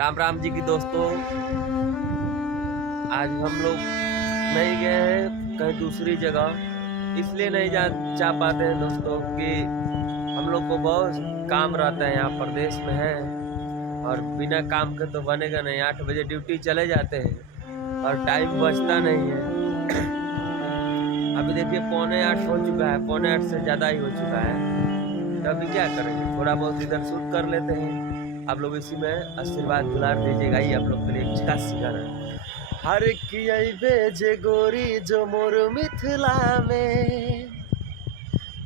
राम राम जी की दोस्तों। आज हम लोग नहीं गए हैं कहीं दूसरी जगह, इसलिए नहीं जा पाते हैं दोस्तों कि हम लोग को बहुत काम रहता है, यहाँ प्रदेश में है और बिना काम के तो बनेगा नहीं। 8 बजे ड्यूटी चले जाते हैं और टाइम बचता नहीं है। अभी देखिए 7:45 हो चुका है, 7:45 से ज़्यादा ही हो चुका है। तो अभी क्या करेंगे, थोड़ा बहुत इधर शूट कर लेते हैं। आप लोग इसी में आशीर्वाद दुलार दीजिएगा। ही आप लोग के लिए एक खास गाना है। हर की बेजे गोरी जो मोर मिथिला में,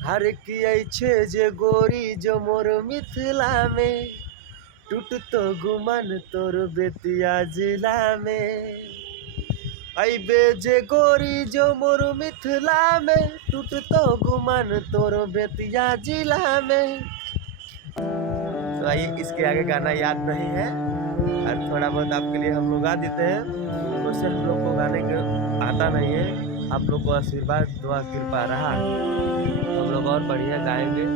हर की छे जे गोरी जो मोर मिथिला में, टूट तो गुमन तोर बेतिया जिला में। आई बेजे गोरी जो मोर मिथिला में, टूट तो गुमन तोर बेतिया जिला में। तो आइए, इसके आगे गाना याद नहीं है और थोड़ा बहुत आपके लिए हम लोग गा देते हैं। वैसे हम लोग को गाने के आता नहीं है, आप लोग को आशीर्वाद दुआ कृपा रहा हम लोग और बढ़िया गाएंगे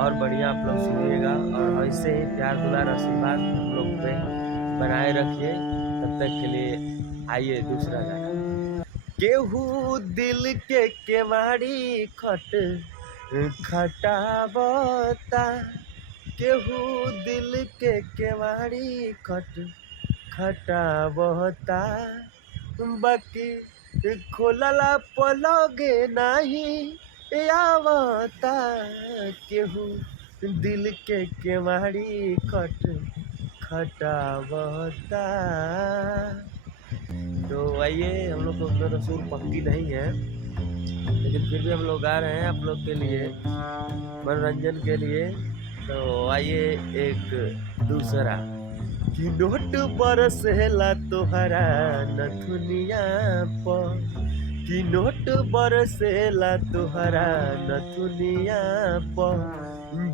और बढ़िया आप लोग सुनिएगा और ऐसे ही प्यार दुलार आशीर्वाद हम लोग पे बनाए रखिए। तब तक के लिए आइए दूसरा गाना। केहू दिल के केवाड़ी खट खटावता, केहू दिल के केवाड़ी खट खटावता, बाकी खोलला पलगे नहीं आवता। केहू दिल के केवाड़ी खट खटावता। तो आइए, हम लोग को उतना तो सुर पक्की नहीं है, लेकिन फिर भी हम लोग गा रहे हैं आप लोग के लिए, मनोरंजन के लिए। तो आइए एक दूसरा कि नोट बरसेला तोहरा नथुनिया पर, कि नोट बरसेला तोहरा नथुनिया पर,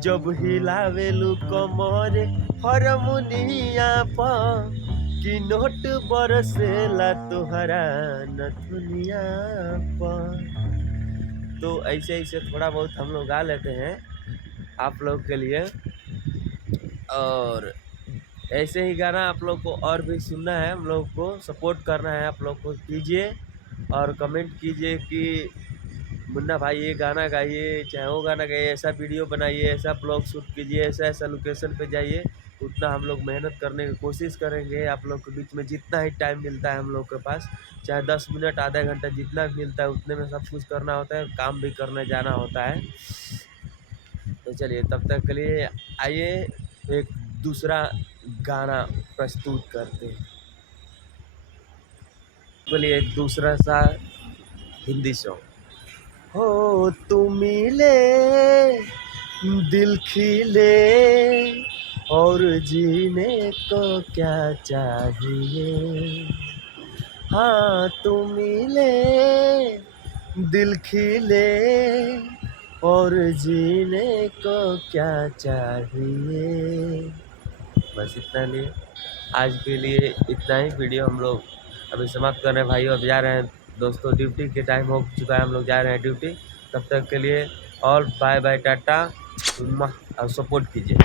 जब हिलावेलू कमर हारमोनिया पर, कि नोट बरसेला तोहरा नथुनिया पर। तो ऐसे ऐसे थोड़ा बहुत हम लोग गा लेते हैं आप लोग के लिए, और ऐसे ही गाना आप लोग को और भी सुनना है, हम लोग को सपोर्ट करना है। आप लोग को कीजिए और कमेंट कीजिए कि मुन्ना भाई ये गाना गाइए, चाहे वो गाना गाइए, ऐसा वीडियो बनाइए, ऐसा ब्लॉग शूट कीजिए, ऐसा ऐसा लोकेशन पे जाइए। उतना हम लोग मेहनत करने की कोशिश करेंगे। आप लोग के बीच में जितना ही टाइम मिलता है हम लोग के पास, चाहे 10 मिनट आधा घंटा जितना भी मिलता है, उतने में सब कुछ करना होता है, काम भी करने जाना होता है। तो चलिए, तब तक के लिए आइए एक दूसरा गाना प्रस्तुत करते हैं। बोलिए एक दूसरा सा हिंदी सॉन्ग। हो तुम मिले दिल खिले और जीने को क्या चाहिए। हाँ तुम मिले दिल खिले और जीने को क्या चाहिए। बस इतना लिए, आज के लिए इतना ही। वीडियो हम लोग अभी समाप्त कर रहे हैं भाइयों, अब जा रहे हैं दोस्तों, ड्यूटी के टाइम हो चुका है, हम लोग जा रहे हैं ड्यूटी। तब तक के लिए और बाय बाय, टाटा, और सपोर्ट कीजिए।